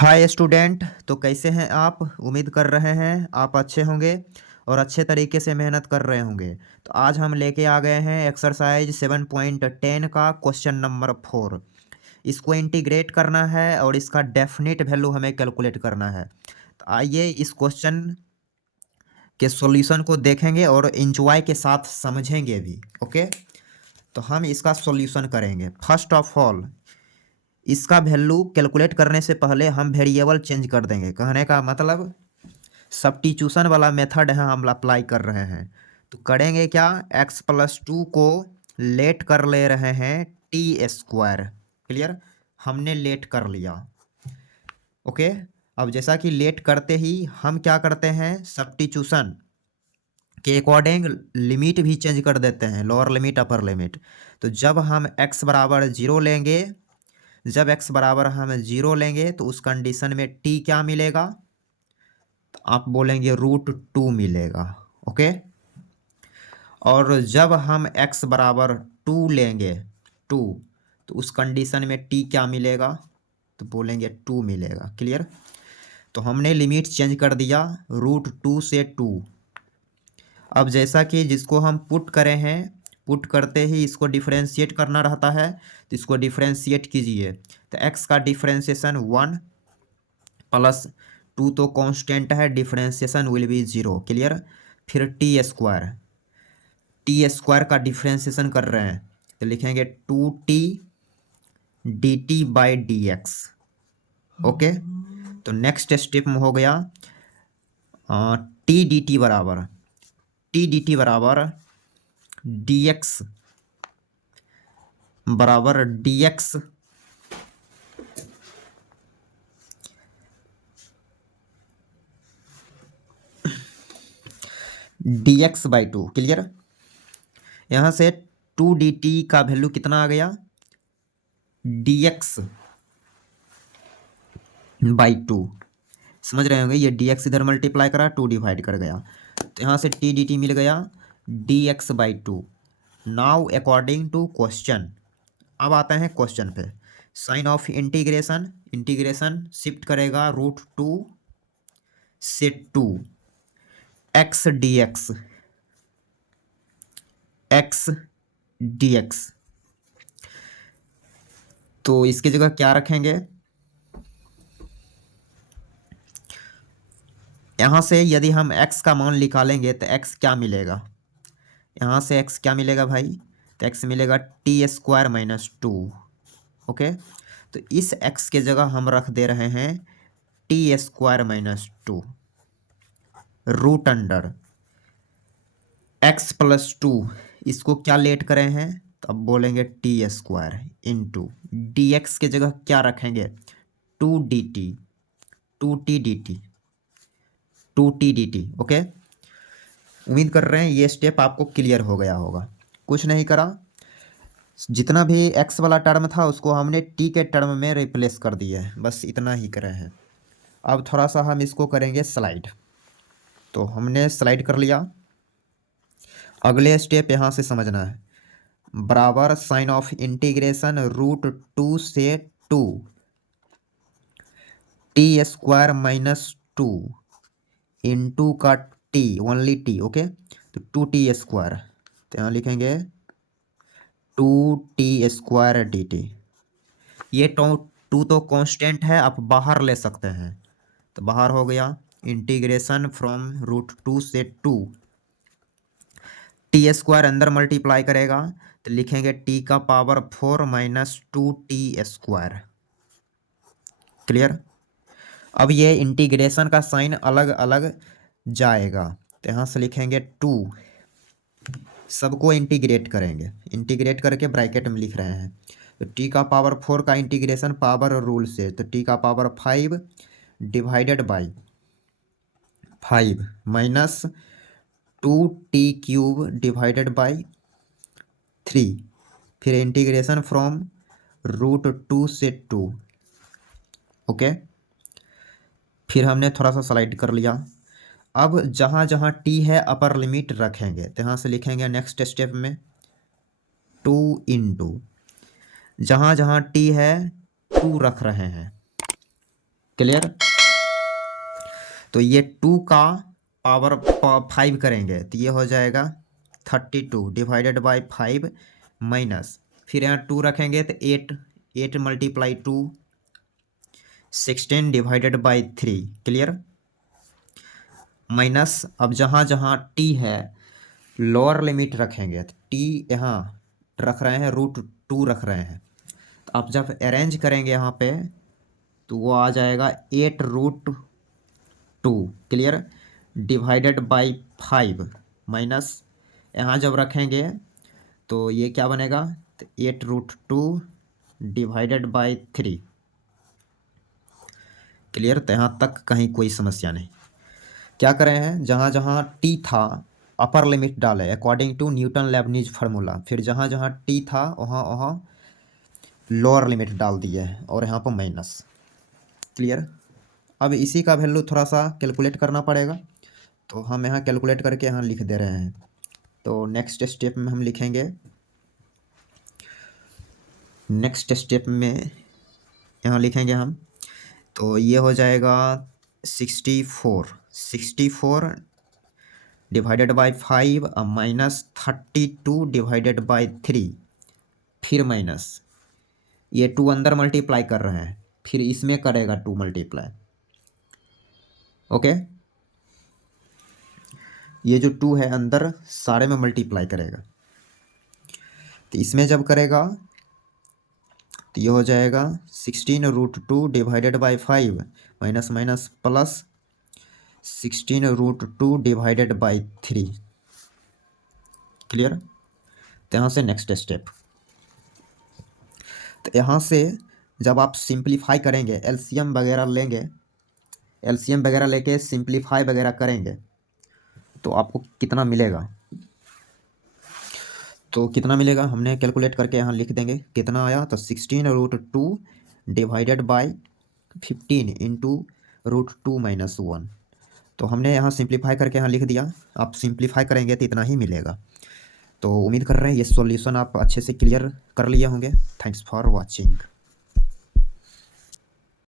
Hi student. तो कैसे हैं आप? उम्मीद कर रहे हैं आप अच्छे होंगे और अच्छे तरीके से मेहनत कर रहे होंगे। तो आज हम लेके आ गए हैं एक्सरसाइज 7.10 का क्वेश्चन नंबर 4। इसको इंटीग्रेट करना है और इसका डेफिनेट वैल्यू हमें कैलकुलेट करना है। तो आइए इस क्वेश्चन के सॉल्यूशन को देखेंगे और इंजॉय के साथ समझेंगे भी। ओके, तो हम इसका सॉल्यूशन करेंगे। फर्स्ट ऑफ ऑल, इसका वैल्यू कैलकुलेट करने से पहले हम वेरिएबल चेंज कर देंगे। कहने का मतलब सब्स्टिट्यूशन वाला मेथड है, हम अप्लाई कर रहे हैं। तो करेंगे क्या, x+2 को लेट कर ले रहे हैं t²। क्लियर, हमने लेट कर लिया। ओके, अब जैसा कि लेट करते ही हम क्या करते हैं, सब्स्टिट्यूशन के अकॉर्डिंग लिमिट भी चेंज कर देते हैं, लोअर लिमिट अपर लिमिट। तो जब हम x बराबर 0 लेंगे, जब x बराबर हम 0 लेंगे तो उस कंडीशन में t क्या मिलेगा, तो आप बोलेंगे √2 मिलेगा। ओके, और जब हम x बराबर 2 लेंगे 2, तो उस कंडीशन में t क्या मिलेगा, तो बोलेंगे 2 मिलेगा। क्लियर, तो हमने लिमिट चेंज कर दिया √2 से 2। अब जैसा कि जिसको हम पुट करें हैं, पुट करते ही इसको डिफरेंशिएट करना रहता है, तो इसको डिफरेंशिएट कीजिए। तो x का डिफरेंशिएशन 1 प्लस 2 तो कांस्टेंट है, डिफरेंशिएशन विल बी 0। क्लियर, फिर टी स्क्वायर का डिफरेंशिएशन कर रहे हैं तो लिखेंगे 2t dt/dx। ओके, तो नेक्स्ट स्टेप में हो गया टी डी टी बराबर dx बराबर dx/2। क्लियर, यहाँ से 2dt का वैल्यू कितना आ गया, dx/2। समझ रहे होंगे, ये dx इधर मल्टीप्लाई करा, 2 डिवाइड कर गया, तो यहाँ से टी डी टी मिल गया dx/2। Now according to question, अब आते हैं क्वेश्चन पे। Sine of integration, integration shift करेगा √2 से 2, x dx। तो इसकी जगह क्या रखेंगे, यहाँ से यदि हम x का मान निकालेंगे तो x क्या मिलेगा, यहाँ से x क्या मिलेगा भाई, तो x मिलेगा t² - 2। ओके, तो इस x के जगह हम रख दे रहे हैं t² - 2 रूट अंडर x+2। इसको क्या लेट करें हैं, तो अब बोलेंगे t² इंटू dx के जगह क्या रखेंगे, 2dt 2t dt। ओके, उम्मीद कर रहे हैं ये स्टेप आपको क्लियर हो गया होगा। कुछ नहीं करा, जितना भी x वाला टर्म था उसको हमने t के टर्म में रिप्लेस कर दिया है, बस इतना ही करे हैं। अब थोड़ा सा हम इसको करेंगे स्लाइड। तो हमने स्लाइड कर लिया, अगले स्टेप यहाँ से समझना है। बराबर साइन ऑफ इंटीग्रेशन √2 से 2 t² - 2 इंटू का t, ओनली t। ओके, तो 2t², तो यहाँ लिखेंगे 2t² dt। ये टू तो कांस्टेंट है, आप बाहर ले सकते हैं, तो बाहर हो गया इंटीग्रेशन फ्रॉम √2 से 2, t² अंदर मल्टीप्लाई करेगा तो लिखेंगे t का पावर 4 - 2t²। क्लियर, अब ये इंटीग्रेशन का साइन अलग अलग जाएगा, तो यहाँ से लिखेंगे 2, सबको इंटीग्रेट करेंगे, इंटीग्रेट करके ब्रैकेट में लिख रहे हैं। तो t का पावर 4 का इंटीग्रेशन पावर रूल से, तो t का power 5 divided by 5 minus 2t³ divided by 3, फिर इंटीग्रेशन फ्रॉम √2 से 2। ओके, फिर हमने थोड़ा सा स्लाइड कर लिया। अब जहाँ जहाँ t है अपर लिमिट रखेंगे, तो यहाँ से लिखेंगे नेक्स्ट स्टेप में 2 इंटू, जहाँ जहाँ t है 2 रख रहे हैं क्लियर। तो ये 2 का पावर 5 करेंगे तो ये हो जाएगा 32 डिवाइडेड बाई 5 माइनस, फिर यहाँ 2 रखेंगे तो 8 multiply 2 16 divided by 3। Clear. Minus, अब जहाँ जहाँ टी है लोअर लिमिट रखेंगे तो टी यहाँ रख रहे हैं √2 रख रहे हैं, तो आप जब अरेंज करेंगे यहाँ पे तो वो आ जाएगा 8√2। क्लियर। डिवाइडेड बाई 5 माइनस, यहाँ जब रखेंगे तो ये क्या बनेगा, तो 8√2 डिवाइडेड बाई 3। क्लियर। तो यहाँ तक कहीं कोई समस्या नहीं। क्या करें हैं, जहाँ जहाँ टी था अपर लिमिट डाले according to Newton Leibniz formula, फिर जहाँ जहाँ टी था वहाँ वहाँ लोअर लिमिट डाल दिए और यहाँ पर माइनस। क्लियर। अब इसी का वैल्यू थोड़ा सा कैलकुलेट करना पड़ेगा, तो हम यहाँ कैलकुलेट करके यहाँ लिख दे रहे हैं। तो नेक्स्ट स्टेप में हम लिखेंगे, नेक्स्ट स्टेप में यहाँ लिखेंगे हम, तो ये हो जाएगा 64 divided by 5 minus 32 divided by 3, फिर माइनस, ये 2 अंदर मल्टीप्लाई कर रहे हैं, फिर इसमें करेगा 2 मल्टीप्लाई। ओके, ये जो 2 है अंदर सारे में मल्टीप्लाई करेगा, तो इसमें जब करेगा तो ये हो जाएगा 16√2 divided by 5 minus minus plus 16√2 divided by 3। Clear. तो यहाँ से नेक्स्ट स्टेप, तो यहाँ से जब आप सिंप्लीफाई करेंगे एलसीएम वगैरह लेंगे, एलसीएम वगैरह लेके सिंप्लीफाई वगैरह करेंगे तो आपको कितना मिलेगा, तो कितना मिलेगा हमने कैलकुलेट करके यहाँ लिख देंगे। कितना आया, तो 16√2 डिवाइडेड बाई 15 इंटू √2 माइनस 1। तो हमने यहाँ सिंप्लीफाई करके यहाँ लिख दिया, आप सिंप्लीफाई करेंगे तो इतना ही मिलेगा। तो उम्मीद कर रहे हैं ये सॉल्यूशन आप अच्छे से क्लियर कर लिए होंगे। Thanks for watching.